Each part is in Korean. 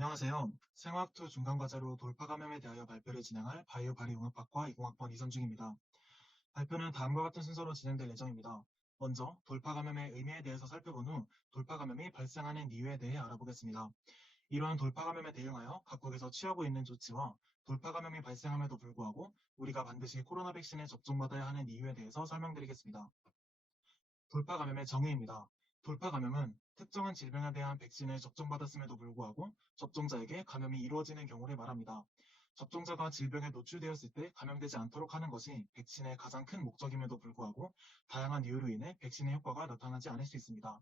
안녕하세요. 생화학2 중간과제로 돌파 감염에 대하여 발표를 진행할 바이오 발효융합학과 20학번 이선중입니다. 발표는 다음과 같은 순서로 진행될 예정입니다. 먼저 돌파 감염의 의미에 대해서 살펴본 후 돌파 감염이 발생하는 이유에 대해 알아보겠습니다. 이러한 돌파 감염에 대응하여 각국에서 취하고 있는 조치와 돌파 감염이 발생함에도 불구하고 우리가 반드시 코로나 백신에 접종받아야 하는 이유에 대해서 설명드리겠습니다. 돌파 감염의 정의입니다. 돌파 감염은 특정한 질병에 대한 백신을 접종받았음에도 불구하고 접종자에게 감염이 이루어지는 경우를 말합니다. 접종자가 질병에 노출되었을 때 감염되지 않도록 하는 것이 백신의 가장 큰 목적임에도 불구하고 다양한 이유로 인해 백신의 효과가 나타나지 않을 수 있습니다.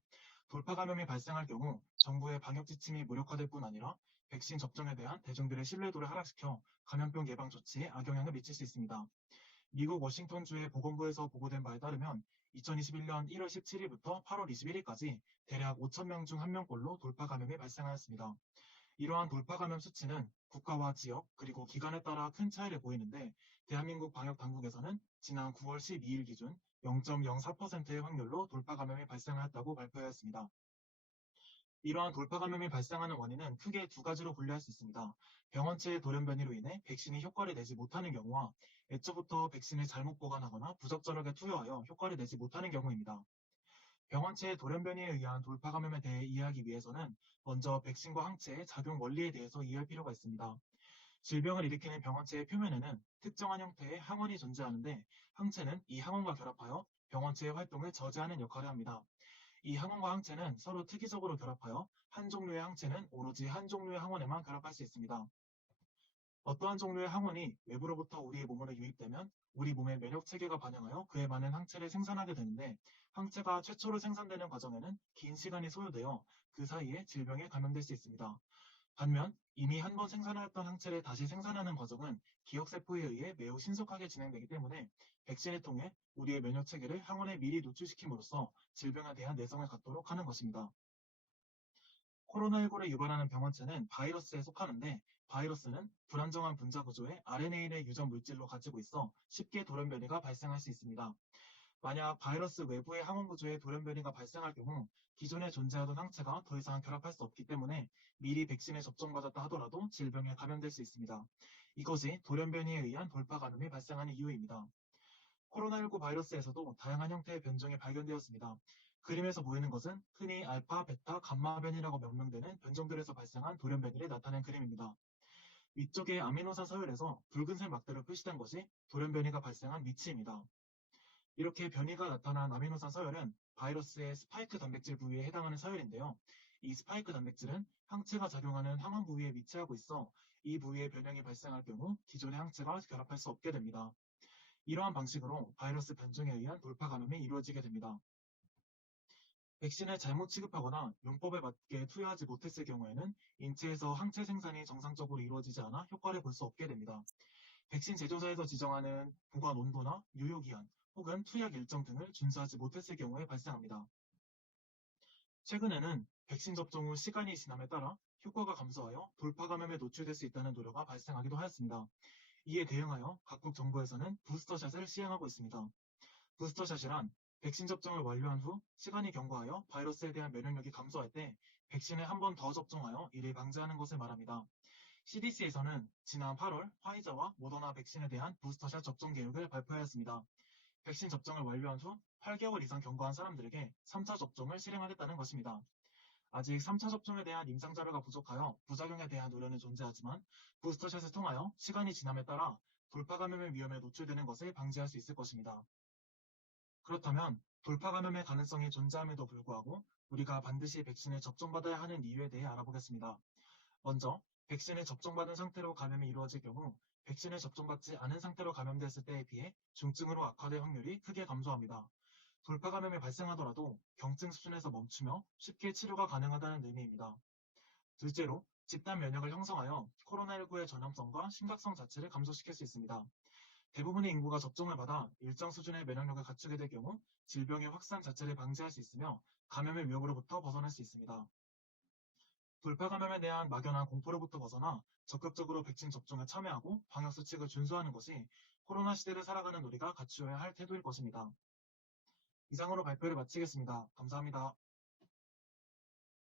돌파 감염이 발생할 경우 정부의 방역 지침이 무력화될 뿐 아니라 백신 접종에 대한 대중들의 신뢰도를 하락시켜 감염병 예방 조치에 악영향을 미칠 수 있습니다. 미국 워싱턴주의 보건부에서 보고된 바에 따르면 2021년 1월 17일부터 8월 21일까지 대략 5천 명 중 1명꼴로 돌파 감염이 발생하였습니다. 이러한 돌파 감염 수치는 국가와 지역 그리고 기간에 따라 큰 차이를 보이는데 대한민국 방역 당국에서는 지난 9월 12일 기준 0.04%의 확률로 돌파 감염이 발생하였다고 발표하였습니다. 이러한 돌파 감염이 발생하는 원인은 크게 두 가지로 분류할 수 있습니다. 병원체의 돌연변이로 인해 백신이 효과를 내지 못하는 경우와 애초부터 백신을 잘못 보관하거나 부적절하게 투여하여 효과를 내지 못하는 경우입니다. 병원체의 돌연변이에 의한 돌파 감염에 대해 이해하기 위해서는 먼저 백신과 항체의 작용 원리에 대해서 이해할 필요가 있습니다. 질병을 일으키는 병원체의 표면에는 특정한 형태의 항원이 존재하는데 항체는 이 항원과 결합하여 병원체의 활동을 저지하는 역할을 합니다. 이 항원과 항체는 서로 특이적으로 결합하여 한 종류의 항체는 오로지 한 종류의 항원에만 결합할 수 있습니다. 어떠한 종류의 항원이 외부로부터 우리의 몸으로 유입되면 우리 몸의 면역 체계가 반응하여 그에 맞는 항체를 생산하게 되는데 항체가 최초로 생산되는 과정에는 긴 시간이 소요되어 그 사이에 질병에 감염될 수 있습니다. 반면 이미 한 번 생산하였던 항체를 다시 생산하는 과정은 기억세포에 의해 매우 신속하게 진행되기 때문에 백신을 통해 우리의 면역 체계를 항원에 미리 노출시킴으로써 질병에 대한 내성을 갖도록 하는 것입니다. 코로나19를 유발하는 병원체는 바이러스에 속하는데 바이러스는 불안정한 분자 구조의 RNA를 유전 물질로 가지고 있어 쉽게 돌연변이가 발생할 수 있습니다. 만약 바이러스 외부의 항원 구조에 돌연변이가 발생할 경우 기존에 존재하던 항체가 더 이상 결합할 수 없기 때문에 미리 백신에 접종받았다 하더라도 질병에 감염될 수 있습니다. 이것이 돌연변이에 의한 돌파 감염이 발생하는 이유입니다. 코로나19 바이러스에서도 다양한 형태의 변종이 발견되었습니다. 그림에서 보이는 것은 흔히 알파, 베타, 감마 변이라고 명명되는 변종들에서 발생한 돌연변이를 나타낸 그림입니다. 위쪽의 아미노산 서열에서 붉은색 막대로 표시된 것이 돌연변이가 발생한 위치입니다. 이렇게 변이가 나타난 아미노산 서열은 바이러스의 스파이크 단백질 부위에 해당하는 서열인데요. 이 스파이크 단백질은 항체가 작용하는 항원 부위에 위치하고 있어 이 부위의 변형이 발생할 경우 기존의 항체가 결합할 수 없게 됩니다. 이러한 방식으로 바이러스 변종에 의한 돌파 감염이 이루어지게 됩니다. 백신을 잘못 취급하거나 용법에 맞게 투여하지 못했을 경우에는 인체에서 항체 생산이 정상적으로 이루어지지 않아 효과를 볼 수 없게 됩니다. 백신 제조사에서 지정하는 보관 온도나 유효기한 혹은 투약 일정 등을 준수하지 못했을 경우에 발생합니다. 최근에는 백신 접종 후 시간이 지남에 따라 효과가 감소하여 돌파 감염에 노출될 수 있다는 우려가 발생하기도 하였습니다. 이에 대응하여 각국 정부에서는 부스터샷을 시행하고 있습니다. 부스터샷이란 백신 접종을 완료한 후 시간이 경과하여 바이러스에 대한 면역력이 감소할 때 백신을 한 번 더 접종하여 이를 방지하는 것을 말합니다. CDC에서는 지난 8월 화이자와 모더나 백신에 대한 부스터샷 접종 계획을 발표하였습니다. 백신 접종을 완료한 후 8개월 이상 경과한 사람들에게 3차 접종을 실행하겠다는 것입니다. 아직 3차 접종에 대한 임상 자료가 부족하여 부작용에 대한 우려는 존재하지만 부스터샷을 통하여 시간이 지남에 따라 돌파 감염의 위험에 노출되는 것을 방지할 수 있을 것입니다. 그렇다면 돌파 감염의 가능성이 존재함에도 불구하고 우리가 반드시 백신을 접종받아야 하는 이유에 대해 알아보겠습니다. 먼저 백신을 접종받은 상태로 감염이 이루어질 경우 백신을 접종받지 않은 상태로 감염됐을 때에 비해 중증으로 악화될 확률이 크게 감소합니다. 돌파 감염이 발생하더라도 경증 수준에서 멈추며 쉽게 치료가 가능하다는 의미입니다. 둘째로 집단 면역을 형성하여 코로나19의 전염성과 심각성 자체를 감소시킬 수 있습니다. 대부분의 인구가 접종을 받아 일정 수준의 면역력을 갖추게 될 경우 질병의 확산 자체를 방지할 수 있으며 감염의 위협으로부터 벗어날 수 있습니다. 돌파 감염에 대한 막연한 공포로부터 벗어나 적극적으로 백신 접종에 참여하고 방역수칙을 준수하는 것이 코로나 시대를 살아가는 우리가 갖추어야 할 태도일 것입니다. 이상으로 발표를 마치겠습니다. 감사합니다.